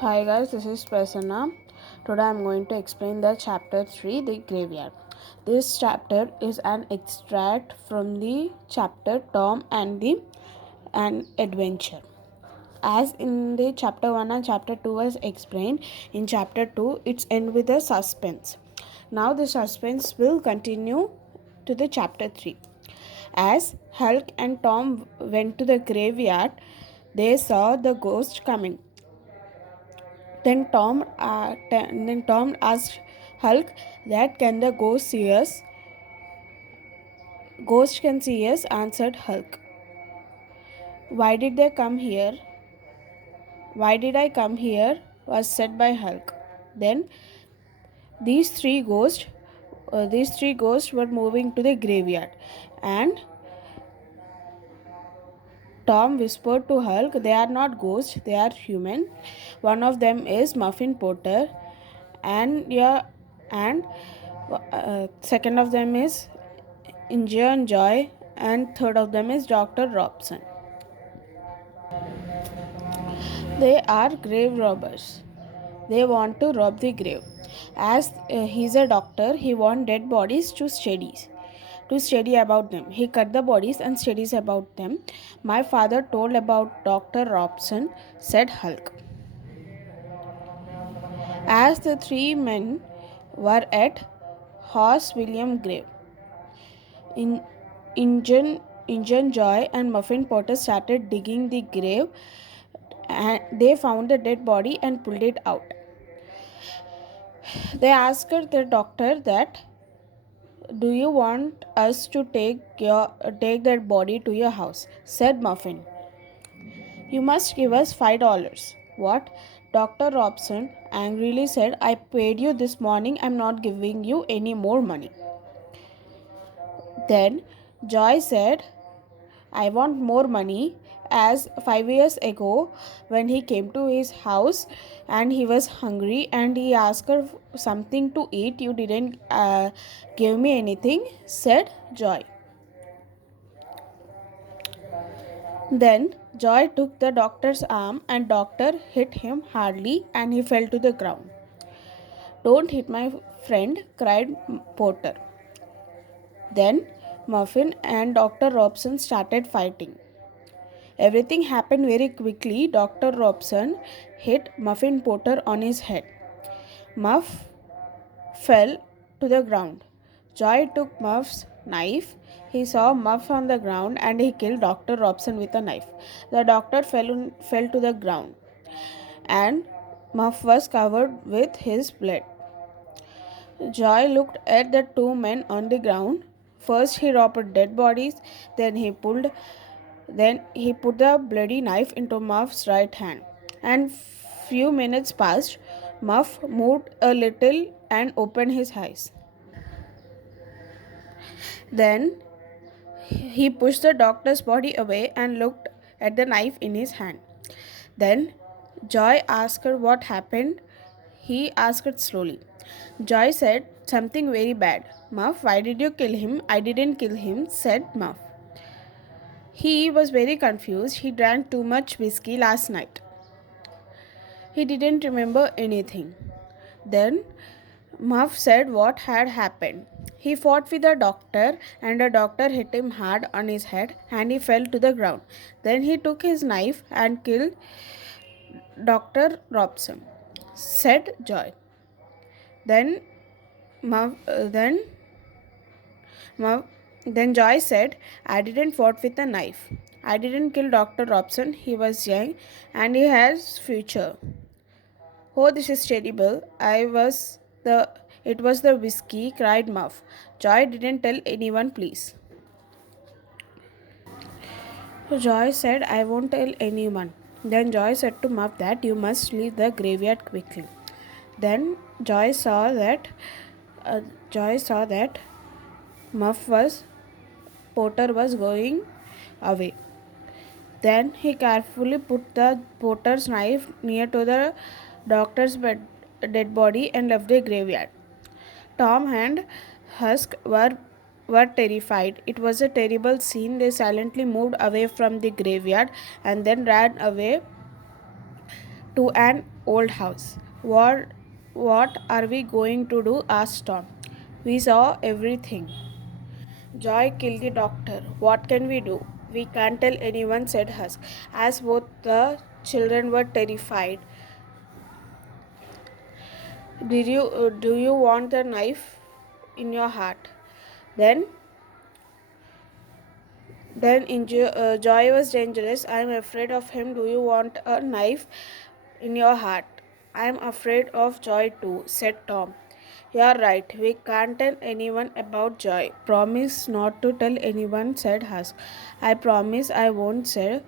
Hi guys, this is Prasanna. Today I'm going to explain the chapter 3, the graveyard. This chapter is an extract from the chapter Tom and the an adventure. As in the chapter 1 and chapter 2 was explained, in chapter 2 it's end with a suspense. Now the suspense will continue to the chapter 3. As Hulk and Tom went to the graveyard, they saw the ghost coming. Then Tom asked Hulk that can the ghost see us? Ghost can see us, answered Hulk. Why did they come here? Why did I come here? Was said by Hulk. Then these three ghosts, these three ghosts were moving to the graveyard, and Tom whispered to Hulk, "They are not ghosts; they are human. One of them is Muffin Potter, and second of them is Indian Joy, and third of them is Dr. Robson. They are grave robbers. They want to rob the grave. As he's a doctor, he wants dead bodies to study about them. He cut the bodies and studies about them. My father told about Dr. Robson," said Hulk. As the three men were at Horse William grave, in Injun Joy and Muffin Potter started digging the grave, and they found the dead body and pulled it out. They asked the doctor that, "Do you want us to take that body to your house?" said Muffin. "You must give us $5. What? Dr. Robson angrily said. "I paid you this morning. I'm not giving you any more money." Then Joy said, "I want more money." As 5 years ago, when he came to his house and he was hungry and he asked her something to eat, "You didn't give me anything," said Joy. Then Joy took the doctor's arm and doctor hit him hardly and he fell to the ground. "Don't hit my friend," cried Porter. Then Muffin and Dr. Robson started fighting. Everything happened very quickly. Dr. Robson hit Muffin Potter on his head. Muff fell to the ground. Joy took Muff's knife. He saw Muff on the ground and he killed Dr. Robson with a knife. The doctor fell to the ground and Muff was covered with his blood. Joy looked at the two men on the ground. First he robbed dead bodies, then he put the bloody knife into Muff's right hand. And few minutes passed. Muff moved a little and opened his eyes. Then he pushed the doctor's body away and looked at the knife in his hand. Then Joy asked her what happened. He asked it slowly. Joy said, "Something very bad." "Muff, why did you kill him?" "I didn't kill him," said Muff. He was very confused. He drank too much whiskey last night. He didn't remember anything. Then Muff said what had happened. He fought with the doctor and the doctor hit him hard on his head and he fell to the ground. Then he took his knife and killed Dr. Robson, said Joy. Then Muff, then Muff, then Joy said, "I didn't fought with a knife. I didn't kill Dr. Robson. He was young and he has future." "Oh, this is terrible. It was the whiskey," cried Muff. "Joy, didn't tell anyone, please." So Joy said, "I won't tell anyone." Then Joy said to Muff that, "You must leave the graveyard quickly." Then Joy saw that uh, Joy saw that Muff was Porter was going away. Then he carefully put the porter's knife near to the doctor's dead body and left the graveyard. Tom and Husk were terrified. It was a terrible scene. They silently moved away from the graveyard and then ran away to an old house. What are we going to do? asked Tom. We saw everything. Joy killed the doctor. What can we do? We can't tell anyone, said Husk. As both the children were terrified. Do you want a knife in your heart? Then Joy was dangerous. I am afraid of him. Do you want a knife in your heart? I am afraid of Joy too, said Tom. You are right. We can't tell anyone about Joy. Promise not to tell anyone, said Husk. I promise I won't say,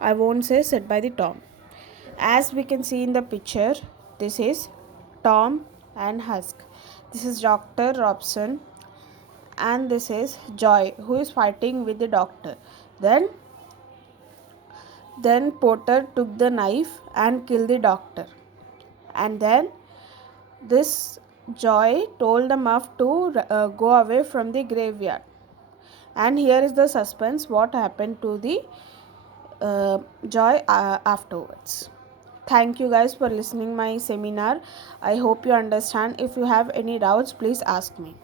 said by the Tom. As we can see in the picture, this is Tom and Husk. This is Dr. Robson, and this is Joy, who is fighting with the doctor. Then then Potter took the knife and killed the doctor. And then this Joy told the muff to go away from the graveyard. And here is the suspense, what happened to the Joy afterwards. Thank you guys for listening my seminar. I hope you understand. If you have any doubts, please ask me.